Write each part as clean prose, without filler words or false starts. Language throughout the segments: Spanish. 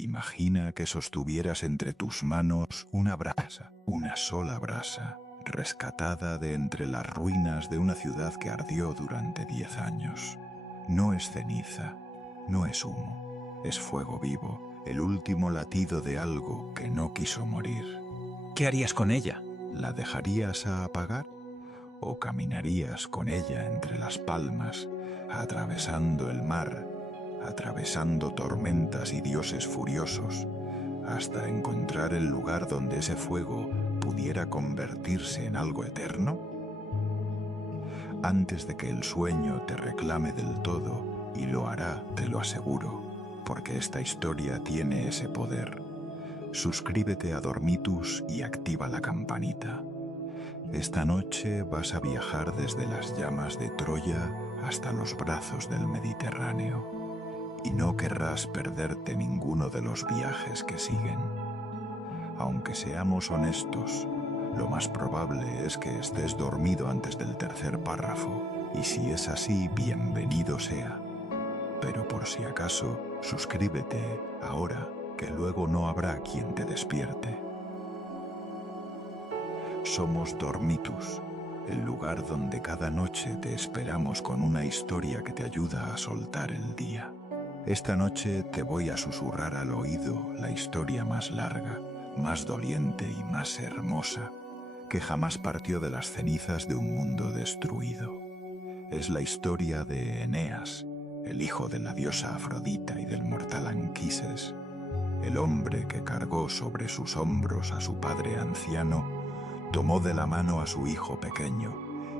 Imagina que sostuvieras entre tus manos una brasa, una sola brasa, rescatada de entre las ruinas de una ciudad que ardió durante 10 años. No es ceniza, no es humo, es fuego vivo, el último latido de algo que no quiso morir. ¿Qué harías con ella? ¿La dejarías a apagar? ¿O caminarías con ella entre las palmas, atravesando el mar, atravesando tormentas y dioses furiosos, hasta encontrar el lugar donde ese fuego pudiera convertirse en algo eterno? Antes de que el sueño te reclame del todo, y lo hará, te lo aseguro, porque esta historia tiene ese poder. Suscríbete a Dormitus y activa la campanita. Esta noche vas a viajar desde las llamas de Troya hasta los brazos del Mediterráneo, y no querrás perderte ninguno de los viajes que siguen. Aunque seamos honestos, lo más probable es que estés dormido antes del tercer párrafo, y si es así, bienvenido sea. Pero por si acaso, suscríbete ahora, que luego no habrá quien te despierte. Somos Dormitus, el lugar donde cada noche te esperamos con una historia que te ayuda a soltar el día. Esta noche te voy a susurrar al oído la historia más larga, más doliente y más hermosa, que jamás partió de las cenizas de un mundo destruido. Es la historia de Eneas, el hijo de la diosa Afrodita y del mortal Anquises, el hombre que cargó sobre sus hombros a su padre anciano, tomó de la mano a su hijo pequeño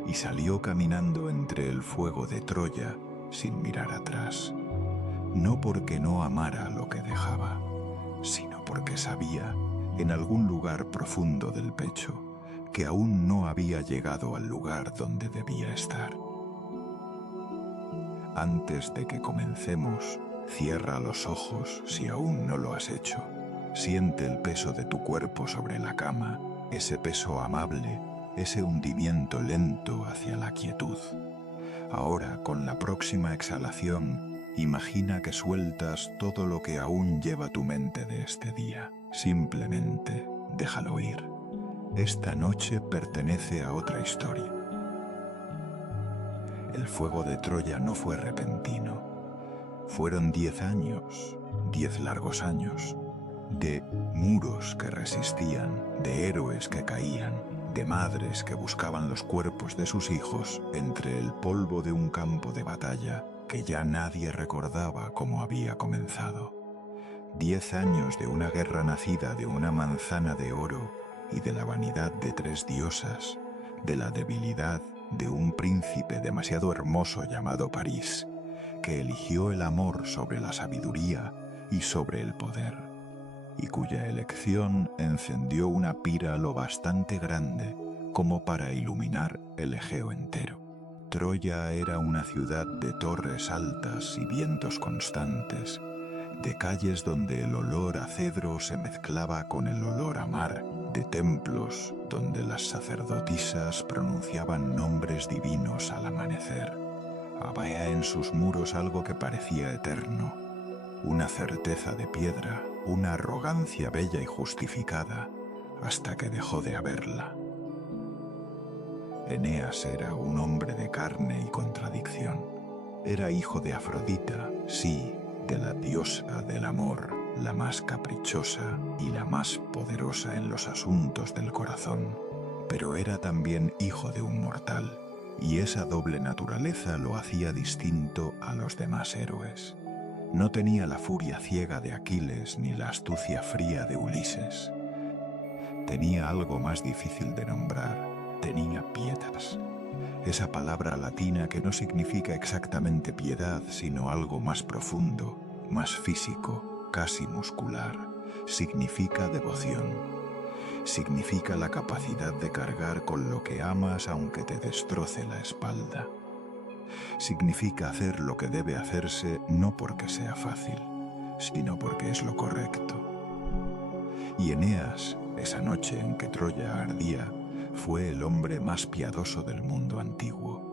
y salió caminando entre el fuego de Troya sin mirar atrás. No porque no amara lo que dejaba, sino porque sabía, en algún lugar profundo del pecho, que aún no había llegado al lugar donde debía estar. Antes de que comencemos, cierra los ojos si aún no lo has hecho. Siente el peso de tu cuerpo sobre la cama, ese peso amable, ese hundimiento lento hacia la quietud. Ahora, con la próxima exhalación, imagina que sueltas todo lo que aún lleva tu mente de este día. Simplemente déjalo ir. Esta noche pertenece a otra historia. El fuego de Troya no fue repentino. Fueron 10 años, 10 largos años, de muros que resistían, de héroes que caían, de madres que buscaban los cuerpos de sus hijos entre el polvo de un campo de batalla que ya nadie recordaba cómo había comenzado. 10 años de una guerra nacida de una manzana de oro y de la vanidad de 3 diosas, de la debilidad de un príncipe demasiado hermoso llamado París, que eligió el amor sobre la sabiduría y sobre el poder, y cuya elección encendió una pira lo bastante grande como para iluminar el Egeo entero. Troya era una ciudad de torres altas y vientos constantes, de calles donde el olor a cedro se mezclaba con el olor a mar, de templos donde las sacerdotisas pronunciaban nombres divinos al amanecer. Había en sus muros algo que parecía eterno, una certeza de piedra, una arrogancia bella y justificada, hasta que dejó de haberla. Eneas era un hombre de carne y contradicción. Era hijo de Afrodita, sí, de la diosa del amor, la más caprichosa y la más poderosa en los asuntos del corazón, pero era también hijo de un mortal, y esa doble naturaleza lo hacía distinto a los demás héroes. No tenía la furia ciega de Aquiles ni la astucia fría de Ulises. Tenía algo más difícil de nombrar, tenía pietas. Esa palabra latina que no significa exactamente piedad, sino algo más profundo, más físico, casi muscular. Significa devoción. Significa la capacidad de cargar con lo que amas aunque te destroce la espalda. Significa hacer lo que debe hacerse no porque sea fácil, sino porque es lo correcto. Y Eneas, esa noche en que Troya ardía, fue el hombre más piadoso del mundo antiguo.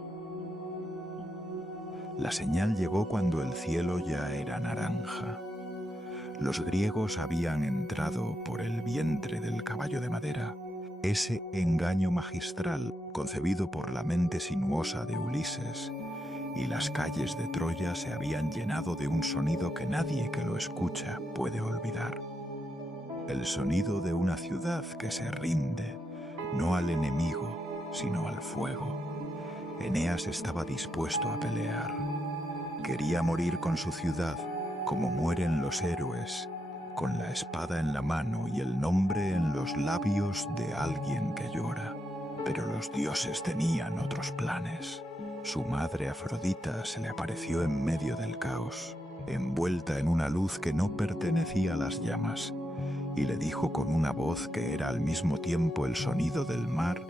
La señal llegó cuando el cielo ya era naranja. Los griegos habían entrado por el vientre del caballo de madera. Ese engaño magistral concebido por la mente sinuosa de Ulises, y las calles de Troya se habían llenado de un sonido que nadie que lo escucha puede olvidar. El sonido de una ciudad que se rinde, no al enemigo, sino al fuego. Eneas estaba dispuesto a pelear. Quería morir con su ciudad, como mueren los héroes, con la espada en la mano y el nombre en los labios de alguien que llora. Pero los dioses tenían otros planes. Su madre Afrodita se le apareció en medio del caos, envuelta en una luz que no pertenecía a las llamas, y le dijo con una voz que era al mismo tiempo el sonido del mar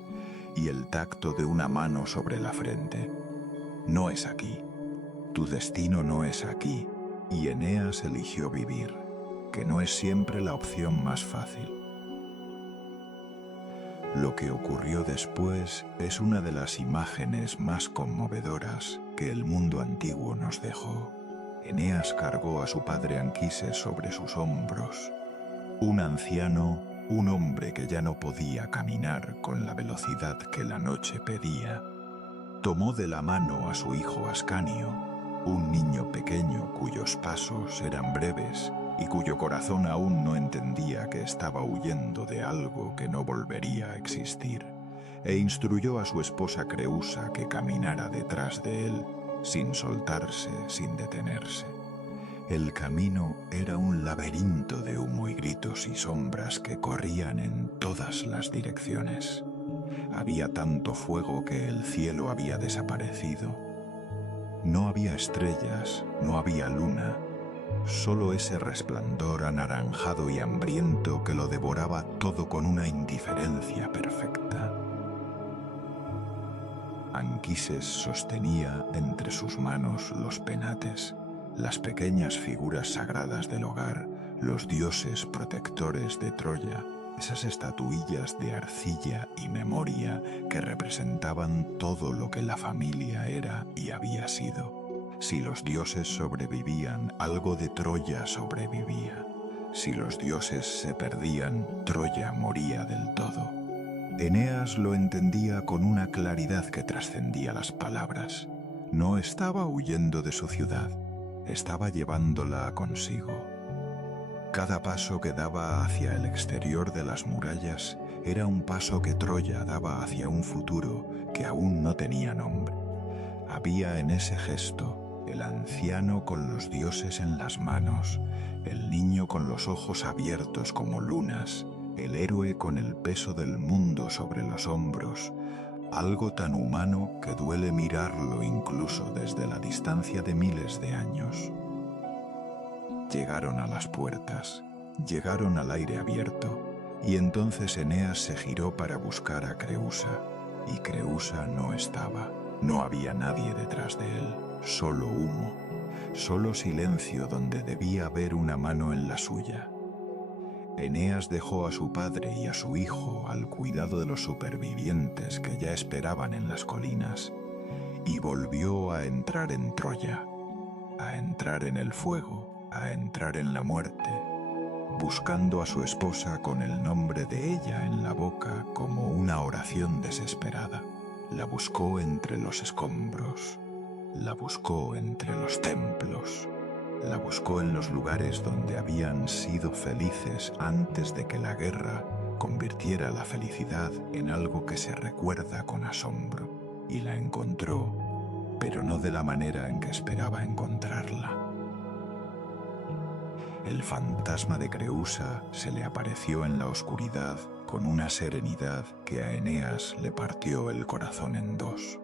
y el tacto de una mano sobre la frente: no es aquí, tu destino no es aquí. Y Eneas eligió vivir, que no es siempre la opción más fácil. Lo que ocurrió después es una de las imágenes más conmovedoras que el mundo antiguo nos dejó. Eneas cargó a su padre Anquises sobre sus hombros. Un anciano, un hombre que ya no podía caminar con la velocidad que la noche pedía. Tomó de la mano a su hijo Ascanio, un niño pequeño cuyos pasos eran breves y cuyo corazón aún no entendía que estaba huyendo de algo que no volvería a existir, e instruyó a su esposa Creusa que caminara detrás de él, sin soltarse, sin detenerse. El camino era un laberinto de humo y gritos y sombras que corrían en todas las direcciones. Había tanto fuego que el cielo había desaparecido. No había estrellas, no había luna, solo ese resplandor anaranjado y hambriento que lo devoraba todo con una indiferencia perfecta. Anquises sostenía entre sus manos los penates, las pequeñas figuras sagradas del hogar, los dioses protectores de Troya, esas estatuillas de arcilla y memoria que representaban todo lo que la familia era y había sido. Si los dioses sobrevivían, algo de Troya sobrevivía. Si los dioses se perdían, Troya moría del todo. Eneas lo entendía con una claridad que trascendía las palabras. No estaba huyendo de su ciudad, estaba llevándola consigo. Cada paso que daba hacia el exterior de las murallas era un paso que Troya daba hacia un futuro que aún no tenía nombre. Había en ese gesto el anciano con los dioses en las manos, el niño con los ojos abiertos como lunas, el héroe con el peso del mundo sobre los hombros, algo tan humano que duele mirarlo incluso desde la distancia de miles de años. Llegaron a las puertas, llegaron al aire abierto, y entonces Eneas se giró para buscar a Creusa, y Creusa no estaba. No había nadie detrás de él, solo humo, solo silencio donde debía haber una mano en la suya. Eneas dejó a su padre y a su hijo al cuidado de los supervivientes que ya esperaban en las colinas, y volvió a entrar en Troya, a entrar en el fuego, a entrar en la muerte, buscando a su esposa con el nombre de ella en la boca como una oración desesperada. La buscó entre los escombros, la buscó entre los templos, la buscó en los lugares donde habían sido felices antes de que la guerra convirtiera la felicidad en algo que se recuerda con asombro, y la encontró, pero no de la manera en que esperaba encontrarla. El fantasma de Creusa se le apareció en la oscuridad con una serenidad que a Eneas le partió el corazón en dos,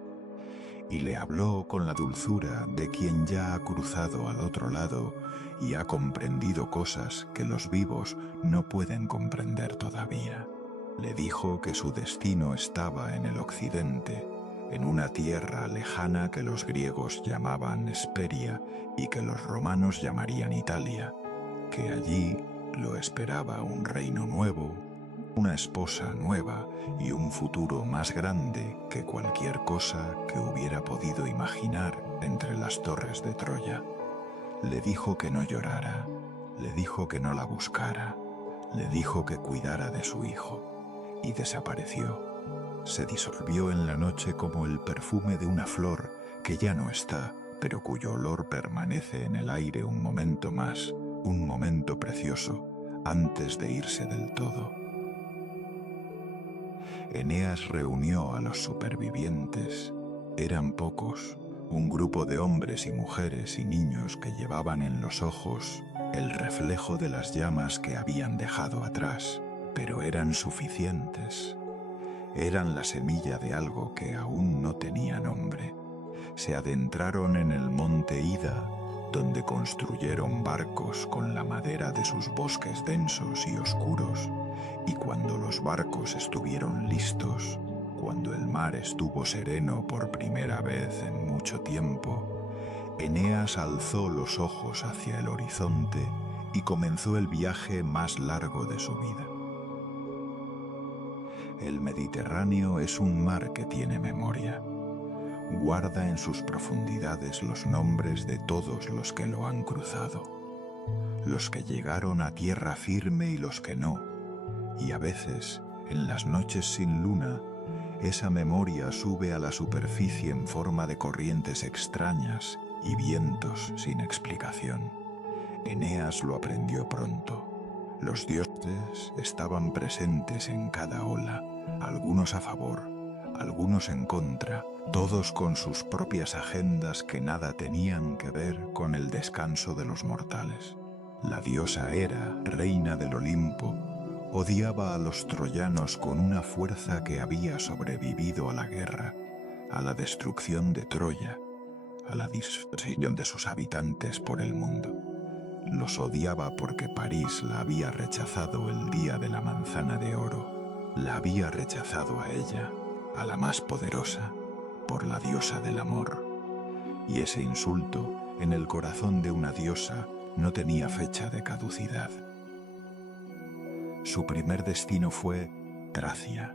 y le habló con la dulzura de quien ya ha cruzado al otro lado y ha comprendido cosas que los vivos no pueden comprender todavía. Le dijo que su destino estaba en el occidente, en una tierra lejana que los griegos llamaban Hesperia y que los romanos llamarían Italia, que allí lo esperaba un reino nuevo, una esposa nueva y un futuro más grande que cualquier cosa que hubiera podido imaginar entre las torres de Troya. Le dijo que no llorara, Le dijo que no la buscara, le dijo que cuidara de su hijo, y desapareció. Se disolvió en la noche como el perfume de una flor que ya no está, pero cuyo olor permanece en el aire un momento más, un momento precioso, antes de irse del todo. Eneas reunió a los supervivientes. Eran pocos, un grupo de hombres y mujeres y niños que llevaban en los ojos el reflejo de las llamas que habían dejado atrás, pero eran suficientes. Eran la semilla de algo que aún no tenía nombre. Se adentraron en el monte Ida, donde construyeron barcos con la madera de sus bosques densos y oscuros, y cuando los barcos estuvieron listos, cuando el mar estuvo sereno por primera vez en mucho tiempo, Eneas alzó los ojos hacia el horizonte y comenzó el viaje más largo de su vida. El Mediterráneo es un mar que tiene memoria. Guarda en sus profundidades los nombres de todos los que lo han cruzado, los que llegaron a tierra firme y los que no, y a veces, en las noches sin luna, esa memoria sube a la superficie en forma de corrientes extrañas y vientos sin explicación. Eneas lo aprendió pronto. Los dioses estaban presentes en cada ola, algunos a favor, algunos en contra, todos con sus propias agendas que nada tenían que ver con el descanso de los mortales. La diosa Hera, reina del Olimpo, odiaba a los troyanos con una fuerza que había sobrevivido a la guerra, a la destrucción de Troya, a la dispersión de sus habitantes por el mundo. Los odiaba porque París la había rechazado el día de la manzana de oro. La había rechazado a ella, a la más poderosa, por la diosa del amor. Y ese insulto, en el corazón de una diosa, no tenía fecha de caducidad. Su primer destino fue Tracia,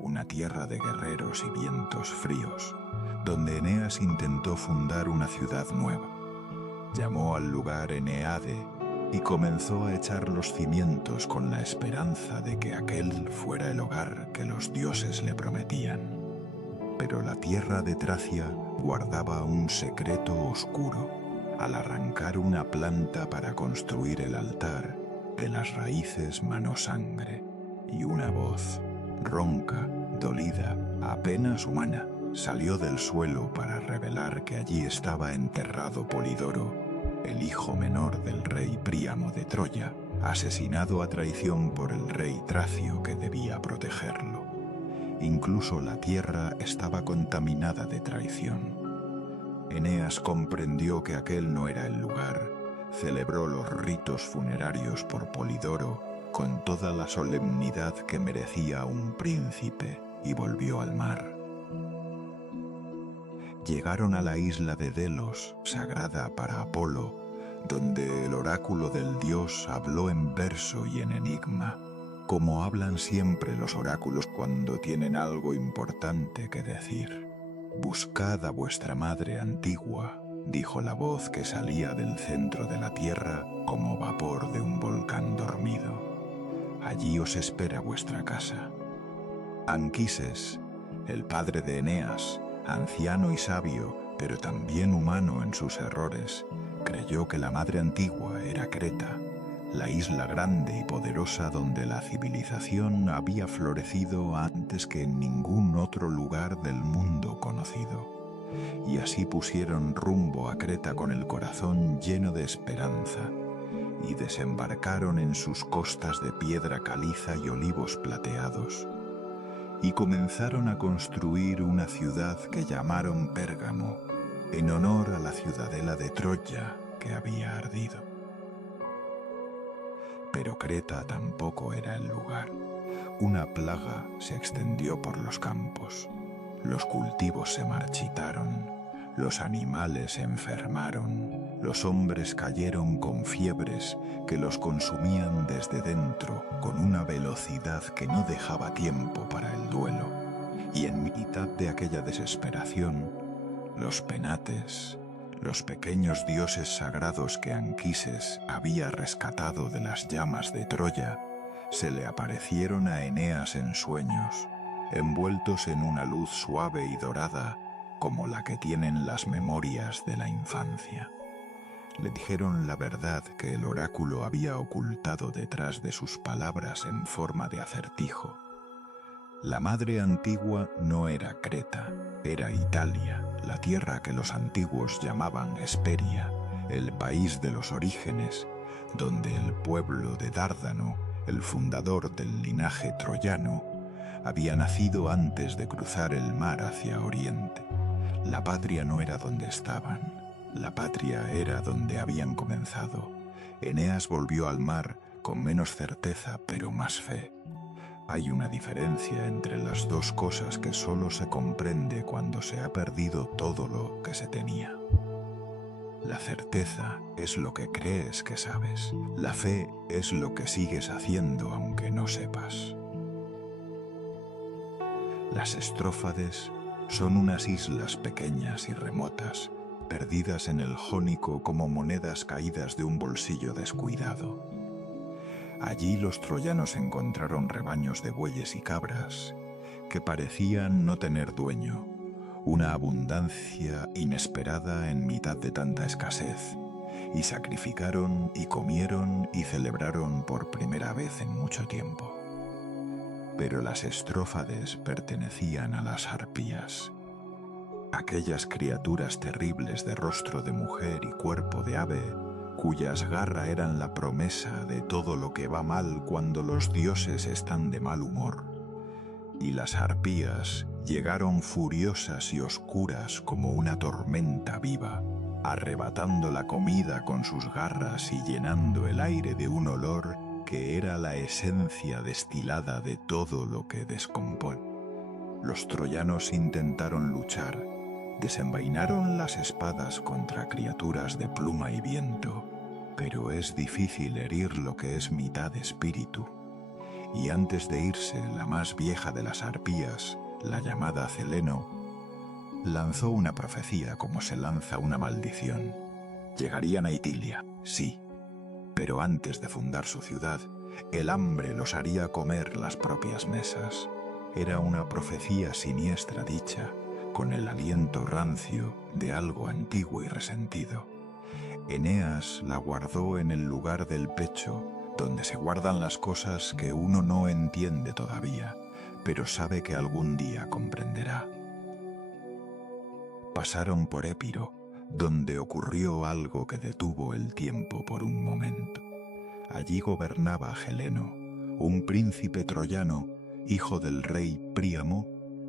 una tierra de guerreros y vientos fríos, donde Eneas intentó fundar una ciudad nueva. Llamó al lugar Eneade y comenzó a echar los cimientos con la esperanza de que aquel fuera el hogar que los dioses le prometían. Pero la tierra de Tracia guardaba un secreto oscuro. Al arrancar una planta para construir el altar, de las raíces manó sangre, y una voz, ronca, dolida, apenas humana, salió del suelo para revelar que allí estaba enterrado Polidoro, el hijo menor del rey Príamo de Troya, asesinado a traición por el rey Tracio que debía protegerlo. Incluso la tierra estaba contaminada de traición. Eneas comprendió que aquel no era el lugar, celebró los ritos funerarios por Polidoro con toda la solemnidad que merecía un príncipe y volvió al mar. Llegaron a la isla de Delos, sagrada para Apolo, donde el oráculo del dios habló en verso y en enigma, como hablan siempre los oráculos cuando tienen algo importante que decir. «Buscad a vuestra madre antigua», dijo la voz que salía del centro de la tierra como vapor de un volcán dormido. «Allí os espera vuestra casa». Anquises, el padre de Eneas, anciano y sabio, pero también humano en sus errores, creyó que la madre antigua era Creta, la isla grande y poderosa donde la civilización había florecido antes que en ningún otro lugar del mundo conocido. Y así pusieron rumbo a Creta con el corazón lleno de esperanza, y desembarcaron en sus costas de piedra caliza y olivos plateados, y comenzaron a construir una ciudad que llamaron Pérgamo, en honor a la ciudadela de Troya que había ardido. Pero Creta tampoco era el lugar. Una plaga se extendió por los campos. Los cultivos se marchitaron, los animales se enfermaron, los hombres cayeron con fiebres que los consumían desde dentro con una velocidad que no dejaba tiempo para el duelo. Y en mitad de aquella desesperación, los penates, los pequeños dioses sagrados que Anquises había rescatado de las llamas de Troya, se le aparecieron a Eneas en sueños, envueltos en una luz suave y dorada como la que tienen las memorias de la infancia. Le dijeron la verdad que el oráculo había ocultado detrás de sus palabras en forma de acertijo. La madre antigua no era Creta, era Italia, la tierra que los antiguos llamaban Hesperia, el país de los orígenes, donde el pueblo de Dárdano, el fundador del linaje troyano, había nacido antes de cruzar el mar hacia Oriente. La patria no era donde estaban, la patria era donde habían comenzado. Eneas volvió al mar con menos certeza, pero más fe. Hay una diferencia entre las dos cosas que solo se comprende cuando se ha perdido todo lo que se tenía. La certeza es lo que crees que sabes. La fe es lo que sigues haciendo aunque no sepas. Las estrófades son unas islas pequeñas y remotas, perdidas en el Jónico como monedas caídas de un bolsillo descuidado. Allí los troyanos encontraron rebaños de bueyes y cabras que parecían no tener dueño, una abundancia inesperada en mitad de tanta escasez, y sacrificaron y comieron y celebraron por primera vez en mucho tiempo. Pero las estrófades pertenecían a las arpías, aquellas criaturas terribles de rostro de mujer y cuerpo de ave, cuyas garras eran la promesa de todo lo que va mal cuando los dioses están de mal humor. Y las arpías llegaron furiosas y oscuras como una tormenta viva, arrebatando la comida con sus garras y llenando el aire de un olor que era la esencia destilada de todo lo que descompone. Los troyanos intentaron luchar, desenvainaron las espadas contra criaturas de pluma y viento, pero es difícil herir lo que es mitad espíritu. Y antes de irse, la más vieja de las arpías, la llamada Celeno, lanzó una profecía como se lanza una maldición. Llegarían a Itilia, sí, pero antes de fundar su ciudad, el hambre los haría comer las propias mesas. Era una profecía siniestra dicha, con el aliento rancio de algo antiguo y resentido. Eneas la guardó en el lugar del pecho, donde se guardan las cosas que uno no entiende todavía, pero sabe que algún día comprenderá. Pasaron por Épiro, donde ocurrió algo que detuvo el tiempo por un momento. Allí gobernaba Heleno, un príncipe troyano, hijo del rey Príamo,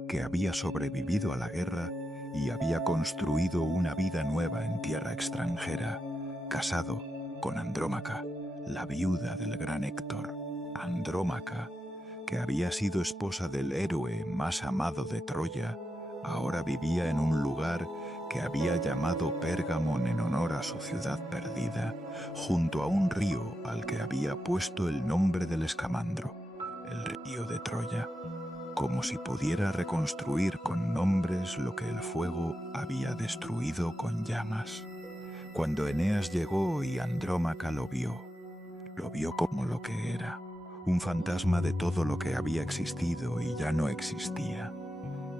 que había sobrevivido a la guerra y había construido una vida nueva en tierra extranjera, casado con Andrómaca, la viuda del gran Héctor. Andrómaca, que había sido esposa del héroe más amado de Troya, ahora vivía en un lugar que había llamado Pérgamo en honor a su ciudad perdida, junto a un río al que había puesto el nombre del Escamandro, el río de Troya, como si pudiera reconstruir con nombres lo que el fuego había destruido con llamas. Cuando Eneas llegó y Andrómaca lo vio como lo que era, un fantasma de todo lo que había existido y ya no existía,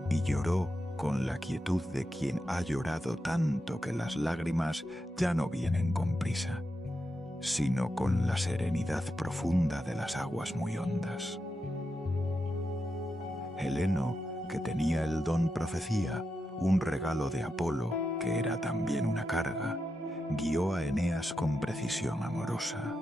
y lloró con la quietud de quien ha llorado tanto que las lágrimas ya no vienen con prisa, sino con la serenidad profunda de las aguas muy hondas. Heleno, que tenía el don profecía, un regalo de Apolo, que era también una carga, guió a Eneas con precisión amorosa.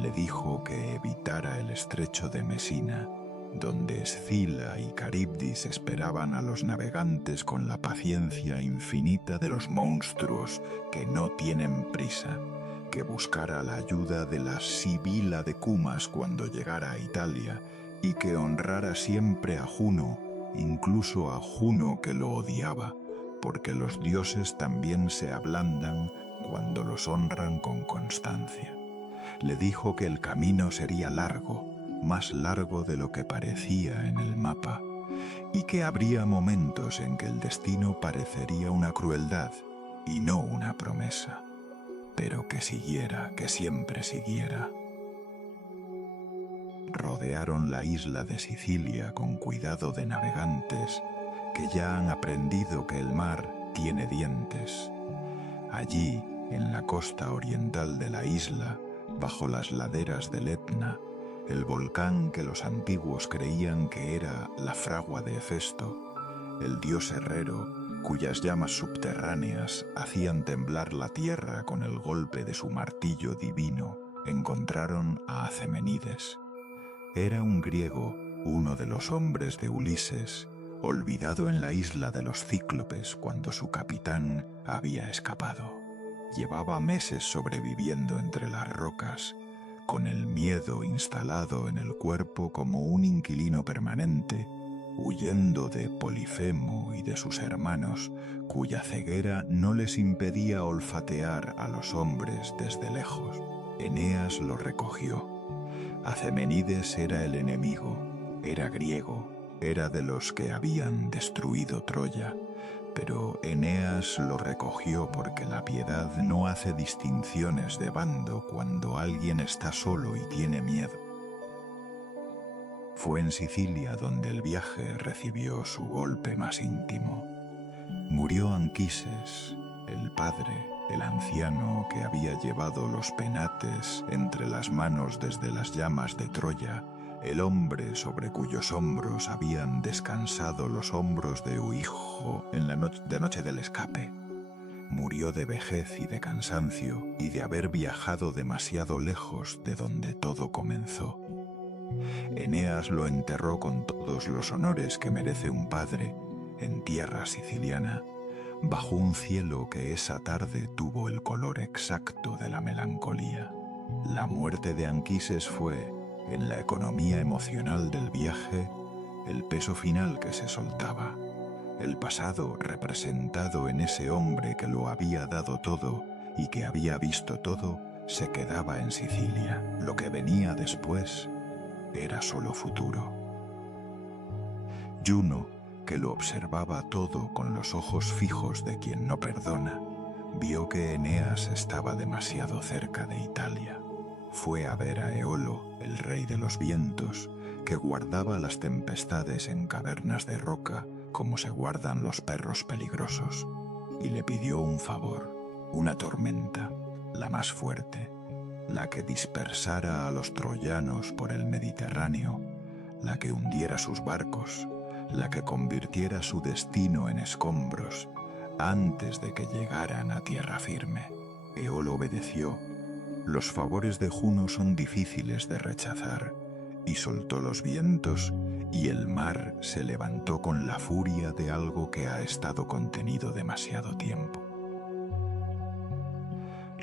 Le dijo que evitara el estrecho de Mesina, donde Escila y Caribdis esperaban a los navegantes con la paciencia infinita de los monstruos que no tienen prisa, que buscara la ayuda de la Sibila de Cumas cuando llegara a Italia y que honrara siempre a Juno, incluso a Juno que lo odiaba, porque los dioses también se ablandan cuando los honran con constancia. Le dijo que el camino sería largo, más largo de lo que parecía en el mapa, y que habría momentos en que el destino parecería una crueldad, y no una promesa, pero que siguiera, que siempre siguiera. Rodearon la isla de Sicilia con cuidado de navegantes que ya han aprendido que el mar tiene dientes. Allí, en la costa oriental de la isla, bajo las laderas del Etna, el volcán que los antiguos creían que era la fragua de Hefesto, el dios herrero cuyas llamas subterráneas hacían temblar la tierra con el golpe de su martillo divino, encontraron a Acemenides. Era un griego, uno de los hombres de Ulises, olvidado en la isla de los Cíclopes cuando su capitán había escapado. Llevaba meses sobreviviendo entre las rocas, con el miedo instalado en el cuerpo como un inquilino permanente, huyendo de Polifemo y de sus hermanos, cuya ceguera no les impedía olfatear a los hombres desde lejos. Eneas lo recogió. Acemenides era el enemigo, era griego, era de los que habían destruido Troya, pero Eneas lo recogió porque la piedad no hace distinciones de bando cuando alguien está solo y tiene miedo. Fue en Sicilia donde el viaje recibió su golpe más íntimo. Murió Anquises, el padre, el anciano que había llevado los penates entre las manos desde las llamas de Troya, el hombre sobre cuyos hombros habían descansado los hombros de Uijo en la noche del escape. Murió de vejez y de cansancio y de haber viajado demasiado lejos de donde todo comenzó. Eneas lo enterró con todos los honores que merece un padre en tierra siciliana, bajo un cielo que esa tarde tuvo el color exacto de la melancolía. La muerte de Anquises fue, en la economía emocional del viaje, el peso final que se soltaba. El pasado representado en ese hombre que lo había dado todo y que había visto todo, se quedaba en Sicilia. Lo que venía después era solo futuro. Juno, que lo observaba todo con los ojos fijos de quien no perdona, vio que Eneas estaba demasiado cerca de Italia. Fue a ver a Eolo, el rey de los vientos, que guardaba las tempestades en cavernas de roca como se guardan los perros peligrosos, y le pidió un favor, una tormenta, la más fuerte, la que dispersara a los troyanos por el Mediterráneo, la que hundiera sus barcos, la que convirtiera su destino en escombros antes de que llegaran a tierra firme. Eolo obedeció. Los favores de Juno son difíciles de rechazar, y soltó los vientos, y el mar se levantó con la furia de algo que ha estado contenido demasiado tiempo.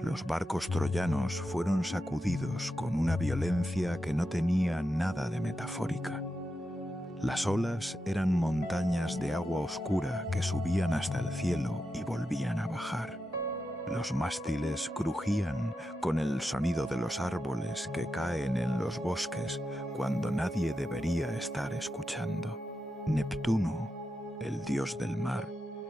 Los barcos troyanos fueron sacudidos con una violencia que no tenía nada de metafórica. Las olas eran montañas de agua oscura que subían hasta el cielo y volvían a bajar. Los mástiles crujían con el sonido de los árboles que caen en los bosques cuando nadie debería estar escuchando. Neptuno, el dios del mar,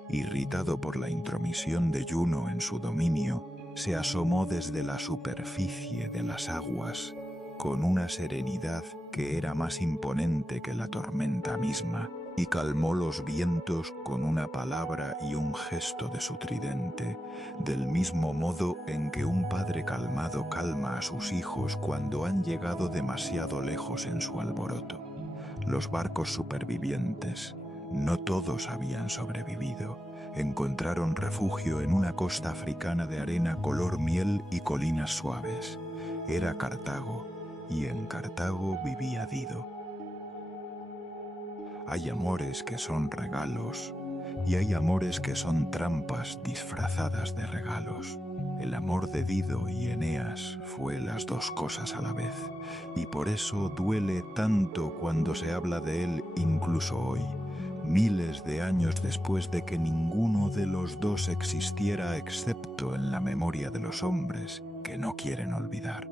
irritado por la intromisión de Juno en su dominio, se asomó desde la superficie de las aguas con una serenidad que era más imponente que la tormenta misma, y calmó los vientos con una palabra y un gesto de su tridente, del mismo modo en que un padre calmado calma a sus hijos cuando han llegado demasiado lejos en su alboroto. Los barcos supervivientes, no todos habían sobrevivido, encontraron refugio en una costa africana de arena color miel y colinas suaves. Era Cartago, y en Cartago vivía Dido. Hay amores que son regalos, y hay amores que son trampas disfrazadas de regalos. El amor de Dido y Eneas fue las dos cosas a la vez, y por eso duele tanto cuando se habla de él incluso hoy, miles de años después de que ninguno de los dos existiera excepto en la memoria de los hombres que no quieren olvidar.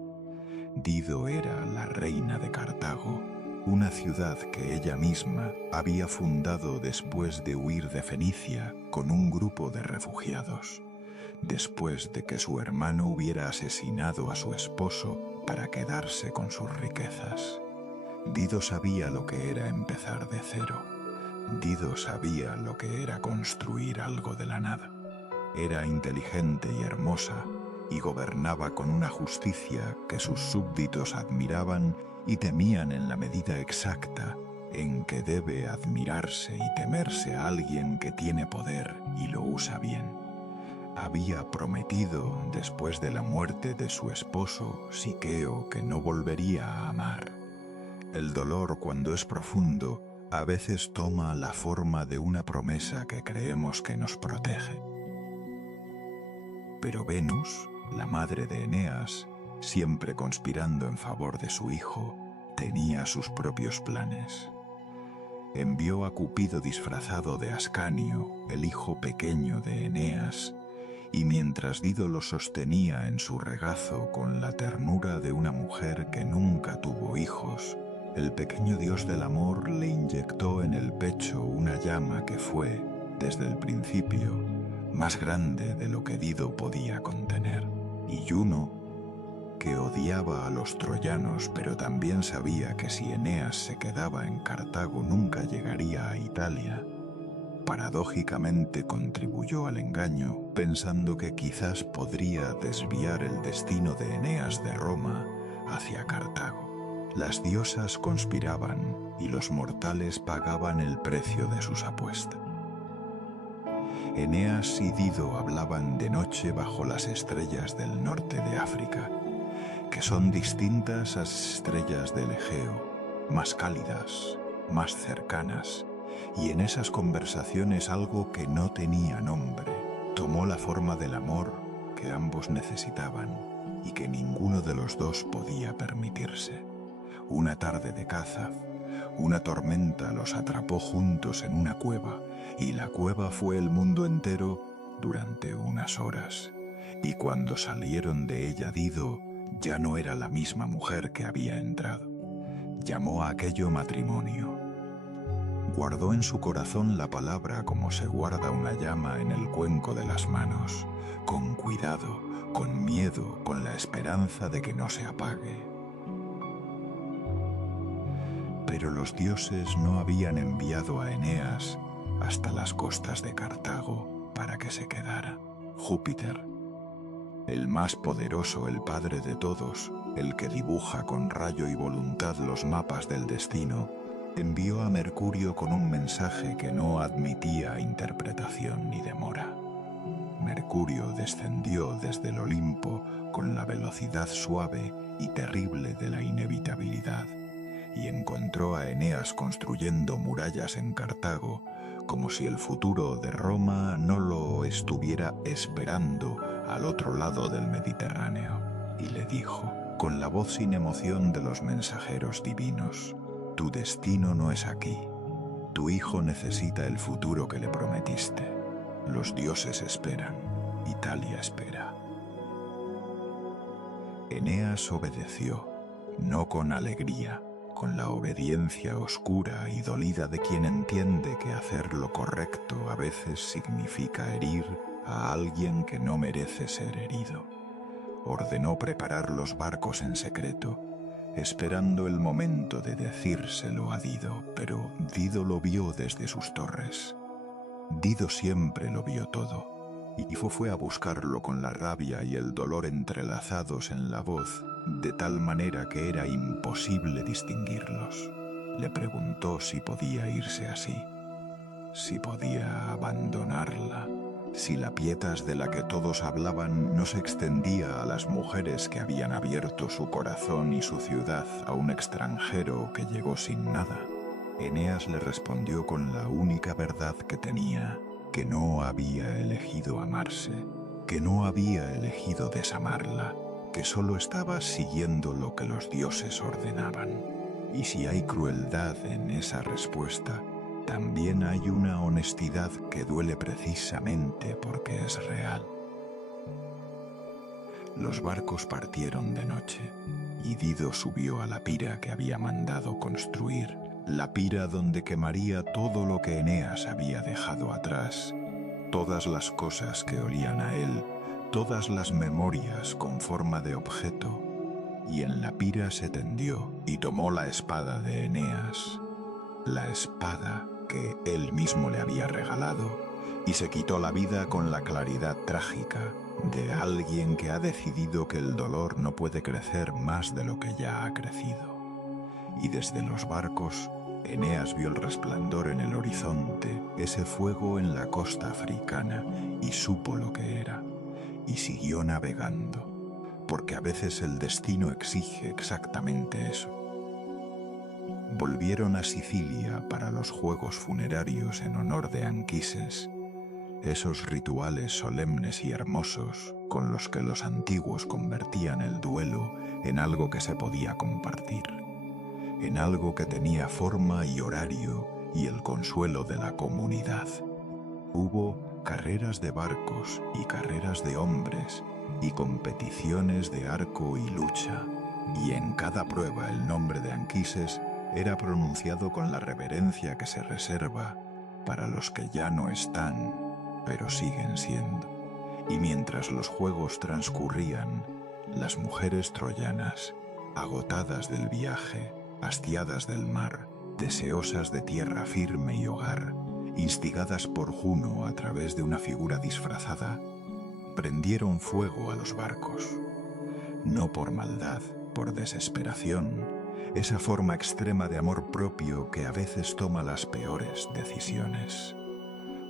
Dido era la reina de Cartago, una ciudad que ella misma había fundado después de huir de Fenicia con un grupo de refugiados. después de que su hermano hubiera asesinado a su esposo para quedarse con sus riquezas. Dido sabía lo que era empezar de cero. Dido sabía lo que era construir algo de la nada. Era inteligente y hermosa, y gobernaba con una justicia que sus súbditos admiraban y temían en la medida exacta en que debe admirarse y temerse a alguien que tiene poder y lo usa bien. Había prometido, después de la muerte de su esposo, Siqueo, que no volvería a amar. El dolor, cuando es profundo, a veces toma la forma de una promesa que creemos que nos protege. Pero Venus, la madre de Eneas, siempre conspirando en favor de su hijo, tenía sus propios planes. Envió a Cupido disfrazado de Ascanio, el hijo pequeño de Eneas, y mientras Dido lo sostenía en su regazo con la ternura de una mujer que nunca tuvo hijos, el pequeño dios del amor le inyectó en el pecho una llama que fue, desde el principio, más grande de lo que Dido podía contener. Y Juno, que odiaba a los troyanos, pero también sabía que si Eneas se quedaba en Cartago nunca llegaría a Italia, paradójicamente contribuyó al engaño, pensando que quizás podría desviar el destino de Eneas de Roma hacia Cartago. Las diosas conspiraban y los mortales pagaban el precio de sus apuestas. Eneas y Dido hablaban de noche bajo las estrellas del norte de África, que son distintas a las estrellas del Egeo, más cálidas, más cercanas, y en esas conversaciones algo que no tenía nombre tomó la forma del amor que ambos necesitaban y que ninguno de los dos podía permitirse. Una tarde de caza, una tormenta los atrapó juntos en una cueva, y la cueva fue el mundo entero durante unas horas. Y cuando salieron de ella, Dido ya no era la misma mujer que había entrado. Llamó a aquello matrimonio. Guardó en su corazón la palabra como se guarda una llama en el cuenco de las manos, con cuidado, con miedo, con la esperanza de que no se apague. Pero los dioses no habían enviado a Eneas hasta las costas de Cartago para que se quedara. Júpiter, el más poderoso, el padre de todos, el que dibuja con rayo y voluntad los mapas del destino, envió a Mercurio con un mensaje que no admitía interpretación ni demora. Mercurio descendió desde el Olimpo con la velocidad suave y terrible de la inevitabilidad, y encontró a Eneas construyendo murallas en Cartago, como si el futuro de Roma no lo estuviera esperando al otro lado del Mediterráneo. Y le dijo, con la voz sin emoción de los mensajeros divinos: tu destino no es aquí. Tu hijo necesita el futuro que le prometiste. Los dioses esperan. Italia espera. Eneas obedeció, no con alegría, con la obediencia oscura y dolida de quien entiende que hacer lo correcto a veces significa herir a alguien que no merece ser herido. Ordenó preparar los barcos en secreto, esperando el momento de decírselo a Dido, pero Dido lo vio desde sus torres. Dido siempre lo vio todo, y fue a buscarlo con la rabia y el dolor entrelazados en la voz, de tal manera que era imposible distinguirlos. Le preguntó si podía irse así, si podía abandonarla, si la pietas de la que todos hablaban no se extendía a las mujeres que habían abierto su corazón y su ciudad a un extranjero que llegó sin nada. Eneas le respondió con la única verdad que tenía, que no había elegido amarse, que no había elegido desamarla, que solo estaba siguiendo lo que los dioses ordenaban. Y si hay crueldad en esa respuesta, también hay una honestidad que duele precisamente porque es real. Los barcos partieron de noche, y Dido subió a la pira que había mandado construir, la pira donde quemaría todo lo que Eneas había dejado atrás, todas las cosas que olían a él, todas las memorias con forma de objeto, y en la pira se tendió y tomó la espada de Eneas, la espada que él mismo le había regalado, y se quitó la vida con la claridad trágica de alguien que ha decidido que el dolor no puede crecer más de lo que ya ha crecido. Y desde los barcos, Eneas vio el resplandor en el horizonte, ese fuego en la costa africana, y supo lo que era, y siguió navegando, porque a veces el destino exige exactamente eso. Volvieron a Sicilia para los juegos funerarios en honor de Anquises, esos rituales solemnes y hermosos con los que los antiguos convertían el duelo en algo que se podía compartir, en algo que tenía forma y horario y el consuelo de la comunidad. Hubo carreras de barcos y carreras de hombres y competiciones de arco y lucha, y en cada prueba el nombre de Anquises era pronunciado con la reverencia que se reserva para los que ya no están, pero siguen siendo. Y mientras los juegos transcurrían, las mujeres troyanas, agotadas del viaje, hastiadas del mar, deseosas de tierra firme y hogar, instigadas por Juno a través de una figura disfrazada, prendieron fuego a los barcos. No por maldad, por desesperación, esa forma extrema de amor propio que a veces toma las peores decisiones.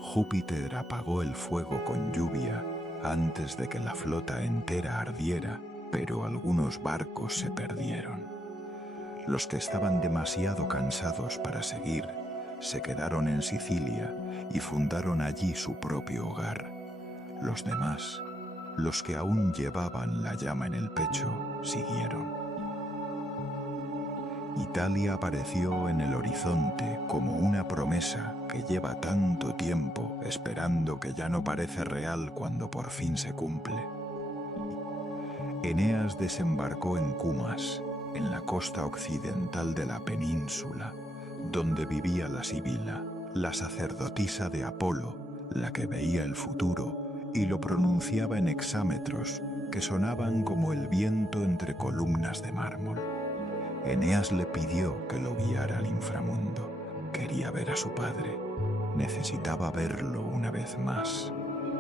Júpiter apagó el fuego con lluvia antes de que la flota entera ardiera, pero algunos barcos se perdieron. Los que estaban demasiado cansados para seguir se quedaron en Sicilia y fundaron allí su propio hogar. Los demás, los que aún llevaban la llama en el pecho, siguieron. Italia apareció en el horizonte como una promesa que lleva tanto tiempo esperando que ya no parece real cuando por fin se cumple. Eneas desembarcó en Cumas, en la costa occidental de la península, donde vivía la Sibila, la sacerdotisa de Apolo, la que veía el futuro y lo pronunciaba en hexámetros que sonaban como el viento entre columnas de mármol. Eneas le pidió que lo guiara al inframundo. Quería ver a su padre. Necesitaba verlo una vez más.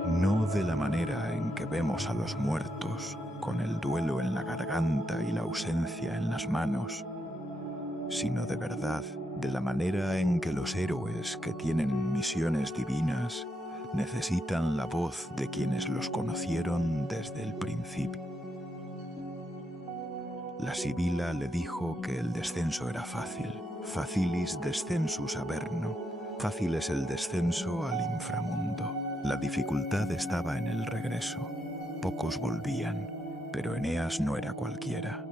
No de la manera en que vemos a los muertos, con el duelo en la garganta y la ausencia en las manos, sino de verdad de la manera en que los héroes que tienen misiones divinas necesitan la voz de quienes los conocieron desde el principio. La Sibila le dijo que el descenso era fácil, facilis descensus averno, fácil es el descenso al inframundo. La dificultad estaba en el regreso. Pocos volvían, pero Eneas no era cualquiera.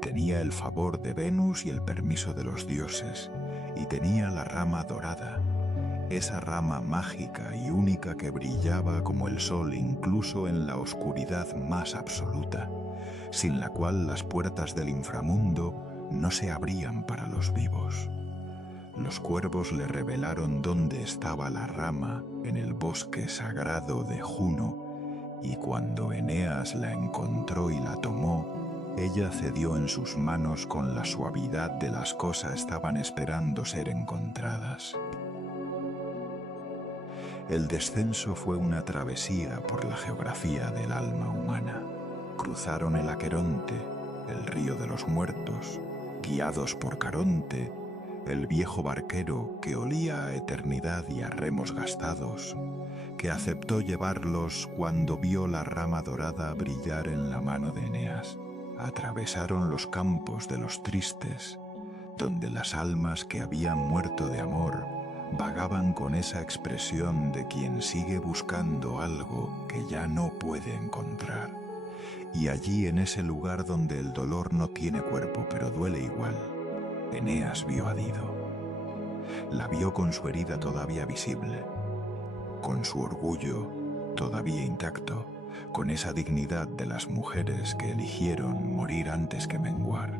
Tenía el favor de Venus y el permiso de los dioses, y tenía la rama dorada, esa rama mágica y única que brillaba como el sol incluso en la oscuridad más absoluta, sin la cual las puertas del inframundo no se abrían para los vivos. Los cuervos le revelaron dónde estaba la rama en el bosque sagrado de Juno, y cuando Eneas la encontró y la tomó, ella cedió en sus manos con la suavidad de las cosas estaban esperando ser encontradas. El descenso fue una travesía por la geografía del alma humana. Cruzaron el Aqueronte, el río de los muertos, guiados por Caronte, el viejo barquero que olía a eternidad y a remos gastados, que aceptó llevarlos cuando vio la rama dorada brillar en la mano de Eneas. Atravesaron los campos de los tristes, donde las almas que habían muerto de amor vagaban con esa expresión de quien sigue buscando algo que ya no puede encontrar. Y allí, en ese lugar donde el dolor no tiene cuerpo pero duele igual, Eneas vio a Dido. La vio con su herida todavía visible, con su orgullo todavía intacto, con esa dignidad de las mujeres que eligieron morir antes que menguar.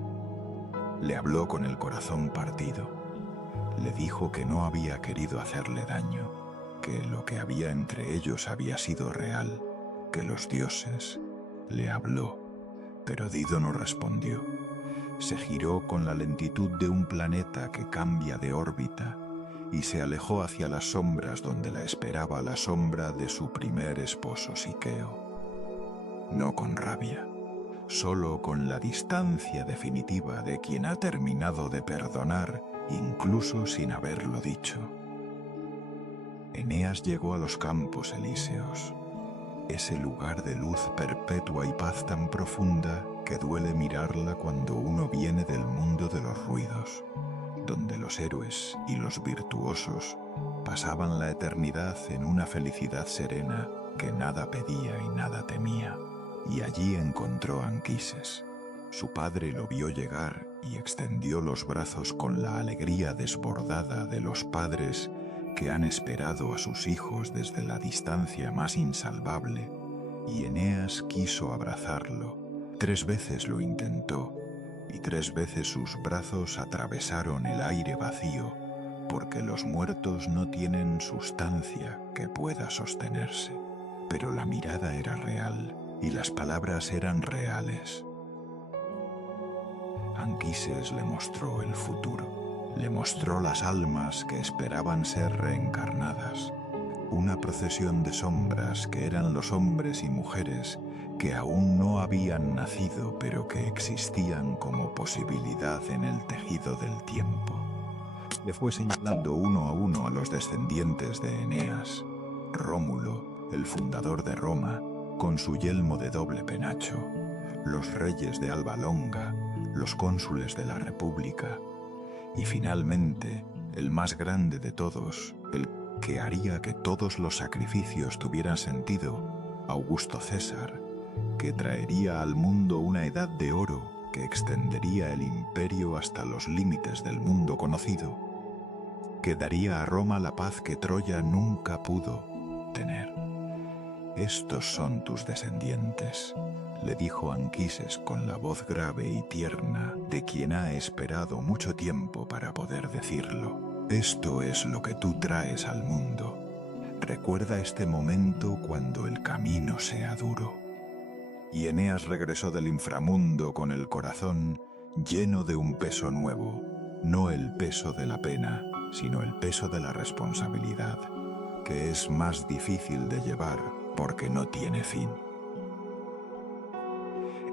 Le habló con el corazón partido. Le dijo que no había querido hacerle daño, que lo que había entre ellos había sido real, que los dioses, le habló, pero Dido no respondió. Se giró con la lentitud de un planeta que cambia de órbita y se alejó hacia las sombras donde la esperaba la sombra de su primer esposo Siqueo. No con rabia, solo con la distancia definitiva de quien ha terminado de perdonar incluso sin haberlo dicho. Eneas llegó a los Campos Elíseos, ese lugar de luz perpetua y paz tan profunda que duele mirarla cuando uno viene del mundo de los ruidos, donde los héroes y los virtuosos pasaban la eternidad en una felicidad serena que nada pedía y nada temía. Y allí encontró a Anquises. Su padre lo vio llegar y extendió los brazos con la alegría desbordada de los padres que han esperado a sus hijos desde la distancia más insalvable, y Eneas quiso abrazarlo. 3 veces lo intentó, y 3 veces sus brazos atravesaron el aire vacío, porque los muertos no tienen sustancia que pueda sostenerse. Pero la mirada era real, y las palabras eran reales. Anquises le mostró el futuro, le mostró las almas que esperaban ser reencarnadas, una procesión de sombras que eran los hombres y mujeres que aún no habían nacido pero que existían como posibilidad en el tejido del tiempo. Le fue señalando uno a uno a los descendientes de Eneas: Rómulo, el fundador de Roma, con su yelmo de doble penacho, los reyes de Alba Longa, los cónsules de la República, y finalmente, el más grande de todos, el que haría que todos los sacrificios tuvieran sentido, Augusto César, que traería al mundo una edad de oro que extendería el imperio hasta los límites del mundo conocido, que daría a Roma la paz que Troya nunca pudo tener. Estos son tus descendientes, le dijo Anquises con la voz grave y tierna de quien ha esperado mucho tiempo para poder decirlo. Esto es lo que tú traes al mundo. Recuerda este momento cuando el camino sea duro. Y Eneas regresó del inframundo con el corazón lleno de un peso nuevo, no el peso de la pena, sino el peso de la responsabilidad, que es más difícil de llevar porque no tiene fin.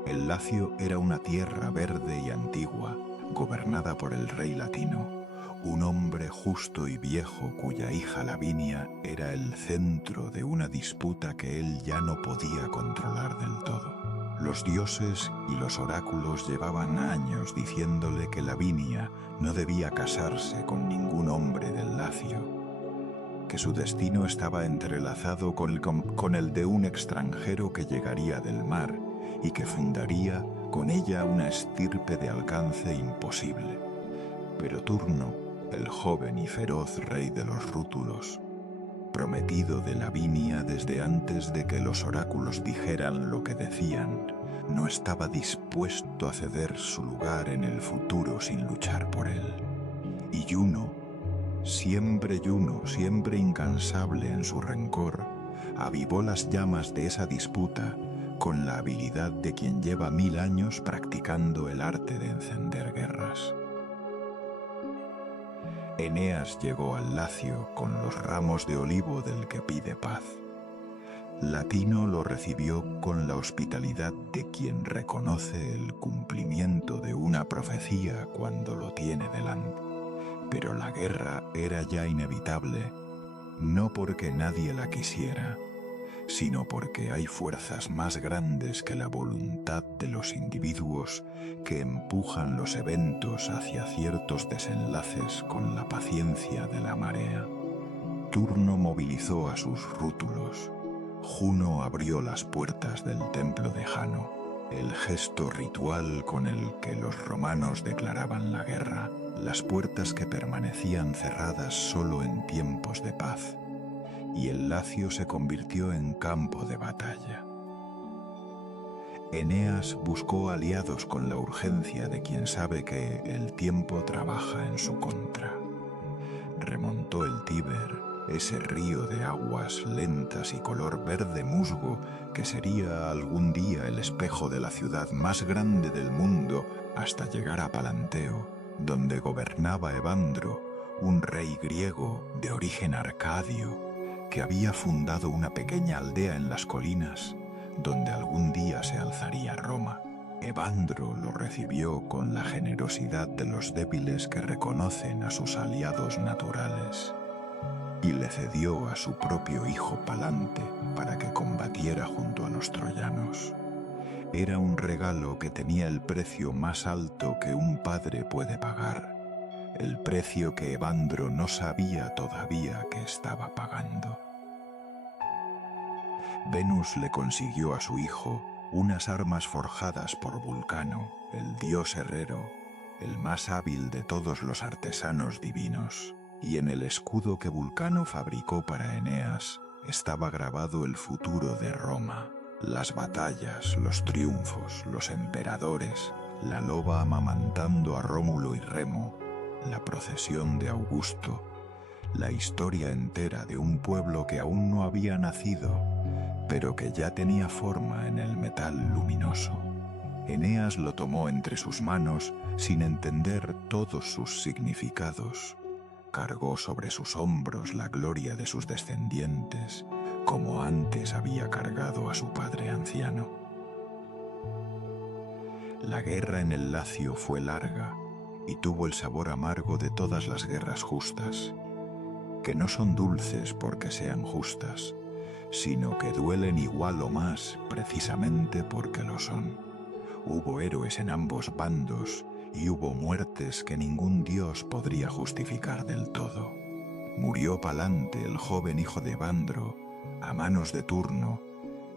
El Lacio era una tierra verde y antigua, gobernada por el rey Latino, un hombre justo y viejo cuya hija Lavinia era el centro de una disputa que él ya no podía controlar del todo. Los dioses y los oráculos llevaban años diciéndole que Lavinia no debía casarse con ningún hombre del Lacio, que su destino estaba entrelazado con el de un extranjero que llegaría del mar y que fundaría con ella una estirpe de alcance imposible. Pero Turno, el joven y feroz rey de los rútulos, prometido de Lavinia desde antes de que los oráculos dijeran lo que decían, no estaba dispuesto a ceder su lugar en el futuro sin luchar por él. Y Juno, siempre incansable en su rencor, avivó las llamas de esa disputa con la habilidad de quien lleva 1000 años practicando el arte de encender guerras. Eneas llegó al Lacio con los ramos de olivo del que pide paz. Latino lo recibió con la hospitalidad de quien reconoce el cumplimiento de una profecía cuando lo tiene delante. Pero la guerra era ya inevitable, no porque nadie la quisiera, sino porque hay fuerzas más grandes que la voluntad de los individuos que empujan los eventos hacia ciertos desenlaces con la paciencia de la marea. Turno movilizó a sus rútulos. Juno abrió las puertas del templo de Jano, el gesto ritual con el que los romanos declaraban la guerra, las puertas que permanecían cerradas solo en tiempos de paz, y el Lacio se convirtió en campo de batalla. Eneas buscó aliados con la urgencia de quien sabe que el tiempo trabaja en su contra. Remontó el Tíber, ese río de aguas lentas y color verde musgo que sería algún día el espejo de la ciudad más grande del mundo hasta llegar a Palanteo, donde gobernaba Evandro, un rey griego de origen arcadio que había fundado una pequeña aldea en las colinas donde algún día se alzaría Roma. Evandro lo recibió con la generosidad de los débiles que reconocen a sus aliados naturales y le cedió a su propio hijo Palante para que combatiera junto a los troyanos. Era un regalo que tenía el precio más alto que un padre puede pagar, el precio que Evandro no sabía todavía que estaba pagando. Venus le consiguió a su hijo unas armas forjadas por Vulcano, el dios herrero, el más hábil de todos los artesanos divinos, y en el escudo que Vulcano fabricó para Eneas estaba grabado el futuro de Roma, las batallas, los triunfos, los emperadores, la loba amamantando a Rómulo y Remo, la procesión de Augusto, la historia entera de un pueblo que aún no había nacido, pero que ya tenía forma en el metal luminoso. Eneas lo tomó entre sus manos sin entender todos sus significados. Cargó sobre sus hombros la gloria de sus descendientes, como antes había cargado a su padre anciano. La guerra en el Lacio fue larga y tuvo el sabor amargo de todas las guerras justas, que no son dulces porque sean justas, sino que duelen igual o más precisamente porque lo son. Hubo héroes en ambos bandos y hubo muertes que ningún dios podría justificar del todo. Murió Palante, el joven hijo de Evandro, a manos de Turno,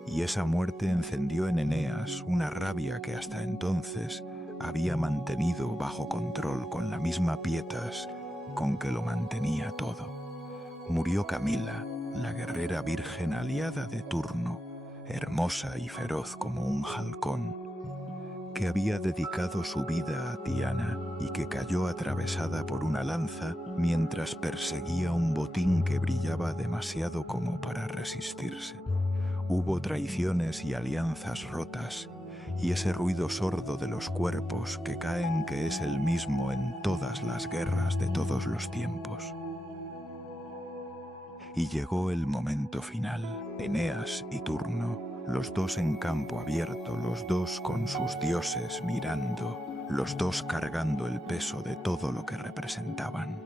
y esa muerte encendió en Eneas una rabia que hasta entonces había mantenido bajo control con la misma pietas con que lo mantenía todo. Murió Camila, la guerrera virgen aliada de Turno, hermosa y feroz como un halcón, que había dedicado su vida a Tiana y que cayó atravesada por una lanza mientras perseguía un botín que brillaba demasiado como para resistirse. Hubo traiciones y alianzas rotas, y ese ruido sordo de los cuerpos que caen que es el mismo en todas las guerras de todos los tiempos. Y llegó el momento final. Eneas y Turno, los dos en campo abierto, los dos con sus dioses mirando, los dos cargando el peso de todo lo que representaban.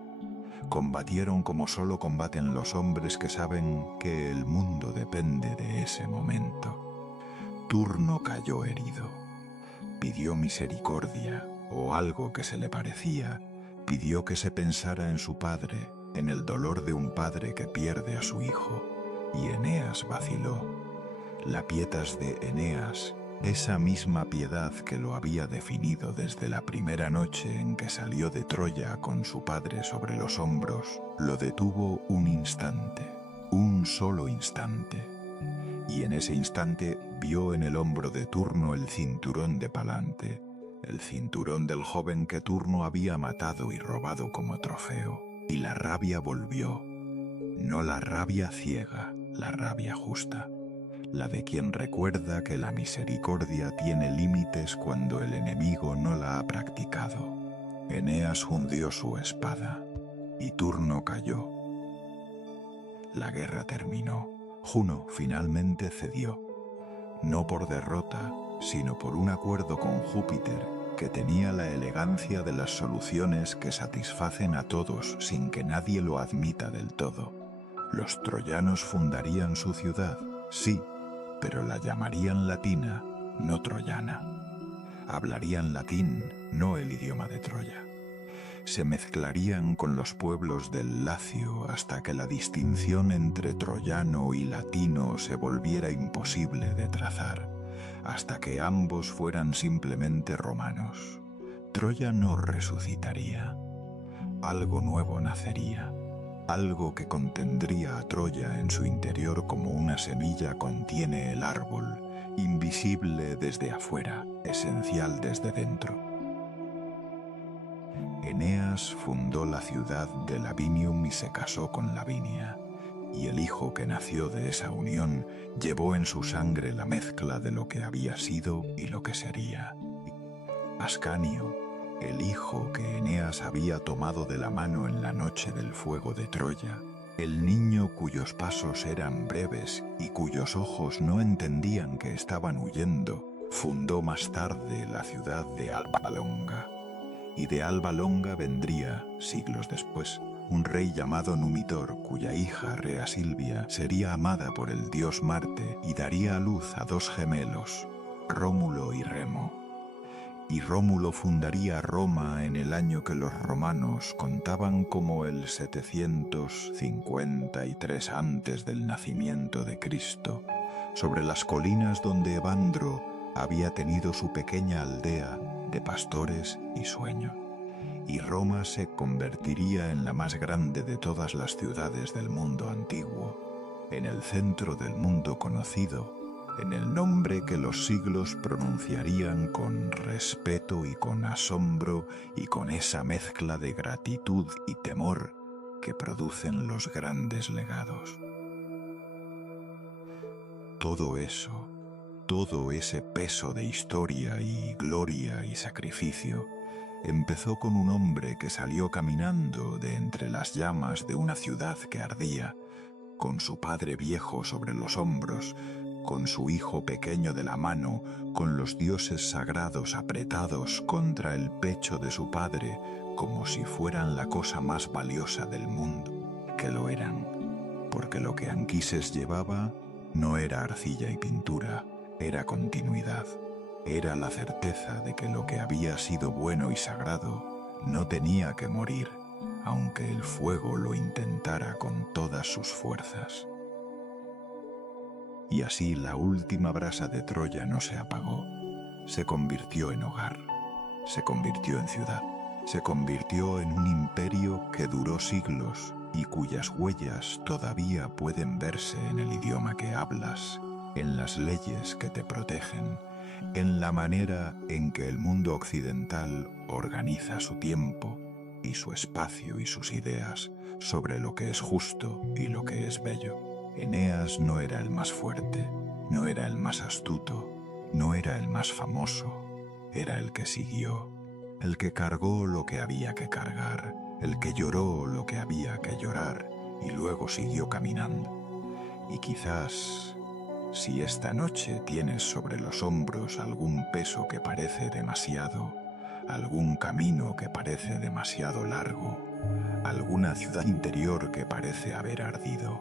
Combatieron como solo combaten los hombres que saben que el mundo depende de ese momento. Turno cayó herido. Pidió misericordia, o algo que se le parecía. Pidió que se pensara en su padre, en el dolor de un padre que pierde a su hijo. Y Eneas vaciló. La pietas de Eneas, esa misma piedad que lo había definido desde la primera noche en que salió de Troya con su padre sobre los hombros, lo detuvo un instante, un solo instante. Y en ese instante vio en el hombro de Turno el cinturón de Palante, el cinturón del joven que Turno había matado y robado como trofeo. Y la rabia volvió, no la rabia ciega, la rabia justa. La de quien recuerda que la misericordia tiene límites cuando el enemigo no la ha practicado. Eneas hundió su espada, y Turno cayó. La guerra terminó. Juno finalmente cedió, no por derrota, sino por un acuerdo con Júpiter que tenía la elegancia de las soluciones que satisfacen a todos sin que nadie lo admita del todo. Los troyanos fundarían su ciudad, sí, pero la llamarían latina, no troyana. Hablarían latín, no el idioma de Troya. Se mezclarían con los pueblos del Lacio hasta que la distinción entre troyano y latino se volviera imposible de trazar, hasta que ambos fueran simplemente romanos. Troya no resucitaría. Algo nuevo nacería. Algo que contendría a Troya en su interior como una semilla contiene el árbol, invisible desde afuera, esencial desde dentro. Eneas fundó la ciudad de Lavinium y se casó con Lavinia, y el hijo que nació de esa unión llevó en su sangre la mezcla de lo que había sido y lo que sería. Ascanio, el hijo que Eneas había tomado de la mano en la noche del fuego de Troya, el niño cuyos pasos eran breves y cuyos ojos no entendían que estaban huyendo, fundó más tarde la ciudad de Alba Longa. Y de Alba Longa vendría, siglos después, un rey llamado Numitor, cuya hija, Rea Silvia, sería amada por el dios Marte y daría a luz a dos gemelos, Rómulo y Remo. Y Rómulo fundaría Roma en el año que los romanos contaban como el 753 antes del nacimiento de Cristo, sobre las colinas donde Evandro había tenido su pequeña aldea de pastores y sueño. Y Roma se convertiría en la más grande de todas las ciudades del mundo antiguo, en el centro del mundo conocido, en el nombre que los siglos pronunciarían con respeto y con asombro y con esa mezcla de gratitud y temor que producen los grandes legados. Todo eso, todo ese peso de historia y gloria y sacrificio, empezó con un hombre que salió caminando de entre las llamas de una ciudad que ardía, con su padre viejo sobre los hombros, con su hijo pequeño de la mano, con los dioses sagrados apretados contra el pecho de su padre, como si fueran la cosa más valiosa del mundo, que lo eran, porque lo que Anquises llevaba no era arcilla y pintura, era continuidad, era la certeza de que lo que había sido bueno y sagrado no tenía que morir, aunque el fuego lo intentara con todas sus fuerzas. Y así la última brasa de Troya no se apagó, se convirtió en hogar, se convirtió en ciudad, se convirtió en un imperio que duró siglos y cuyas huellas todavía pueden verse en el idioma que hablas, en las leyes que te protegen, en la manera en que el mundo occidental organiza su tiempo y su espacio y sus ideas sobre lo que es justo y lo que es bello. Eneas no era el más fuerte, no era el más astuto, no era el más famoso, era el que siguió, el que cargó lo que había que cargar, el que lloró lo que había que llorar y luego siguió caminando. Y quizás, si esta noche tienes sobre los hombros algún peso que parece demasiado, algún camino que parece demasiado largo, alguna ciudad interior que parece haber ardido,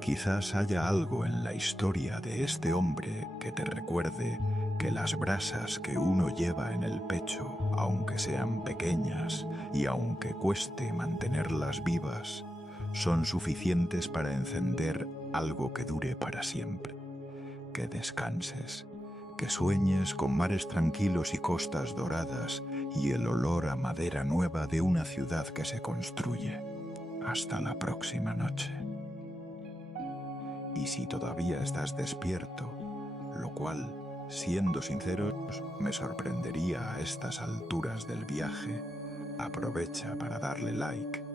quizás haya algo en la historia de este hombre que te recuerde que las brasas que uno lleva en el pecho, aunque sean pequeñas y aunque cueste mantenerlas vivas, son suficientes para encender algo que dure para siempre. Que descanses, que sueñes con mares tranquilos y costas doradas y el olor a madera nueva de una ciudad que se construye. Hasta la próxima noche. Y si todavía estás despierto, lo cual, siendo sinceros, me sorprendería a estas alturas del viaje, aprovecha para darle like,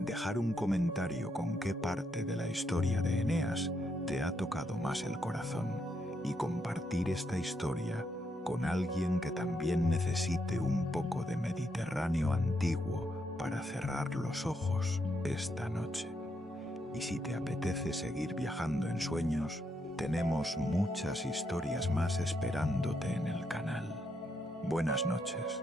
dejar un comentario con qué parte de la historia de Eneas te ha tocado más el corazón y compartir esta historia con alguien que también necesite un poco de Mediterráneo antiguo para cerrar los ojos esta noche. Y si te apetece seguir viajando en sueños, tenemos muchas historias más esperándote en el canal. Buenas noches.